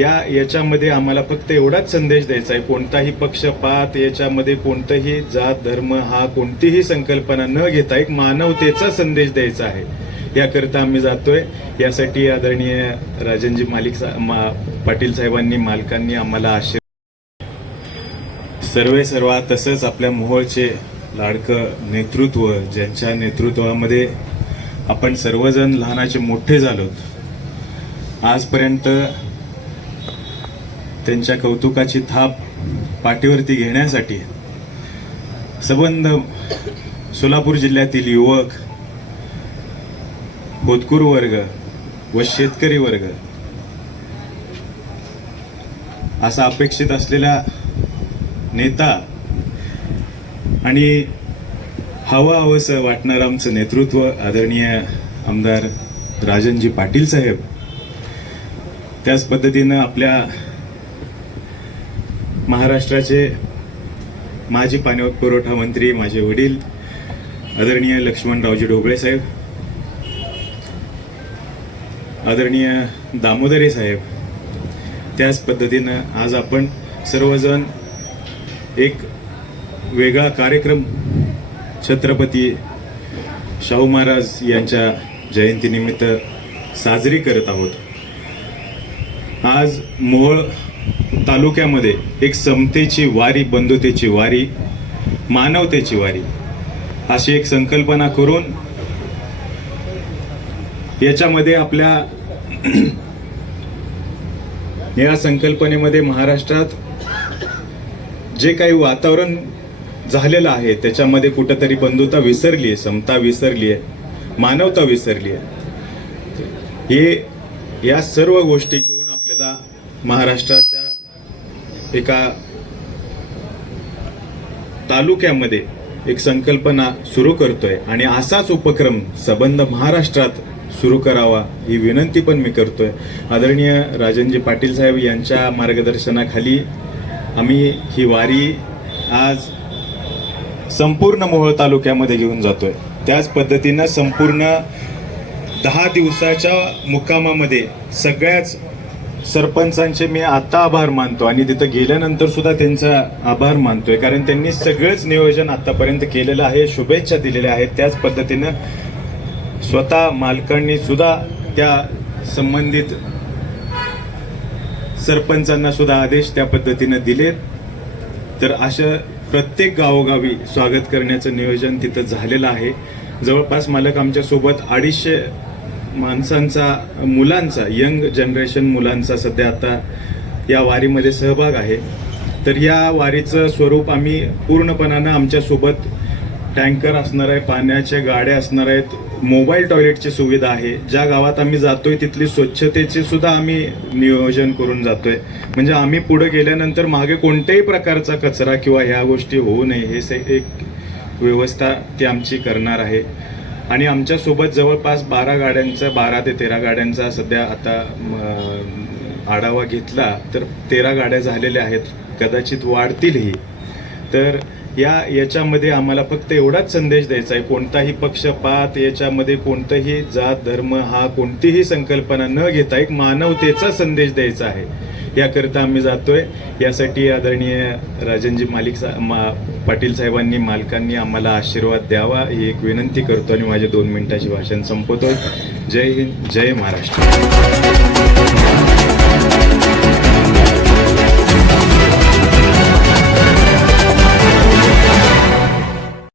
या याच्यामध्ये आम्हाला फक्त एवढाच संदेश द्यायचा आहे कोणताही पक्षपात याच्यामध्ये कोणतंही जात धर्म हा कोणतीही संकल्पना न घेता एक मानवतेचा संदेश द्यायचा आहे. याकरिता आम्ही जातोय. यासाठी आदरणीय राजनजी मालिक सा- मा- पाटील साहेबांनी मालकांनी आम्हाला आशीर्वाद सर्वे सर्वा तसंच आपल्या मोहोळचे लाडकं नेतृत्व ज्यांच्या नेतृत्वामध्ये आपण सर्वजण लहानाचे मोठे झालोत. आजपर्यंत त्यांच्या कौतुकाची थाप पाठीवरती घेण्यासाठी सबंध सोलापूर जिल्ह्यातील युवक होतकूर वर्ग व शेतकरी वर्ग असा अपेक्षित असलेला नेता आणि हवं हवंसं वाटणारं आमचं नेतृत्व आदरणीय आमदार राजनजी पाटील साहेब त्याच पद्धतीनं आपल्या महाराष्ट्राचे माजी पाणी पुरवठा मंत्री माझे वडील आदरणीय लक्ष्मणरावजी ढोबळे साहेब आदरणीय दामोदरे साहेब त्याच पद्धतीनं आज आपण सर्वजण एक वेगळा कार्यक्रम छत्रपती शाहू महाराज यांच्या जयंतीनिमित्त साजरी करत आहोत. आज मोहोळ तालुक्यामध्ये एक समतेची वारी बंधुतेची वारी मानवतेची वारी अशी एक संकल्पना करून याच्यामध्ये आपल्या या संकल्पनेमध्ये महाराष्ट्रात जे काही वातावरण झालेलं आहे त्याच्यामध्ये कुठंतरी बंधुता विसरली आहे समता विसरली आहे मानवता विसरली आहे. हे या सर्व गोष्टी घेऊन आपल्याला महाराष्ट्राच्या एका तालुक्यामध्ये एक संकल्पना सुरू करतोय आणि असाच उपक्रम सबंध महाराष्ट्रात सुरू करावा ही विनंती पण मी करतोय. आदरणीय राजनजी पाटील साहेब यांच्या मार्गदर्शनाखाली आम्ही ही वारी आज संपूर्ण मोहोळ तालुक्यामध्ये घेऊन जातोय. त्याच पद्धतीनं संपूर्ण दहा दिवसाच्या मुक्कामामध्ये सगळ्याच सरपंचांचे मी आता आभार मानतो आणि तिथं गेल्यानंतर सुद्धा त्यांचा आभार मानतोय. कारण त्यांनी सगळंच नियोजन आतापर्यंत केलेलं आहे शुभेच्छा दिलेल्या आहेत. त्याच पद्धतीनं स्वतः मालकांनी सुद्धा त्या संबंधित सरपंचांना सुद्धा आदेश त्या पद्धतीनं दिलेत. तर अशा प्रत्येक गावोगावी स्वागत करण्याचं नियोजन तिथं झालेलं आहे. जवळपास मालक आमच्यासोबत अडीचशे माणसांचा मुलांचा यंग जनरेशन मुलांचा सध्या आता या वारीमध्ये सहभाग आहे. तर या वारीचं स्वरूप आम्ही पूर्णपणानं आमच्यासोबत टँकर असणार आहे पाण्याच्या गाड्या असणार आहेत मोबाईल टॉयलेटची सुविधा आहे. ज्या गावात आम्ही जातोय तिथली स्वच्छतेचे सुद्धा आम्ही नियोजन करून जातोय. म्हणजे आम्ही पुढे गेल्यानंतर मागे कोणत्याही प्रकारचा कचरा किंवा ह्या गोष्टी होऊ नये हे से- एक व्यवस्था ती आमची करणार आहे. आणि आमच्यासोबत जवळपास बारा गाड्यांचा बारा ते तेरा गाड्यांचा सध्या आता आढावा घेतला तर तेरा गाड्या झालेल्या आहेत. कदाचित वाढतीलही. तर या याच्यामध्ये आम्हाला फक्त एवढाच संदेश द्यायचा आहे कोणताही पक्षपात याच्यामध्ये कोणतंही जात धर्म हा कोणतीही संकल्पना न घेता एक मानवतेचा संदेश द्यायचा आहे. याकरिता आम्ही जातोय. यासाठी आदरणीय राजनजी मालिक सा मा पाटील साहेबांनी मालकांनी आम्हाला आशीर्वाद द्यावा ही एक विनंती करतो आणि माझे दोन मिनिटाचे भाषण संपवतो जय हिंद जय महाराष्ट्र.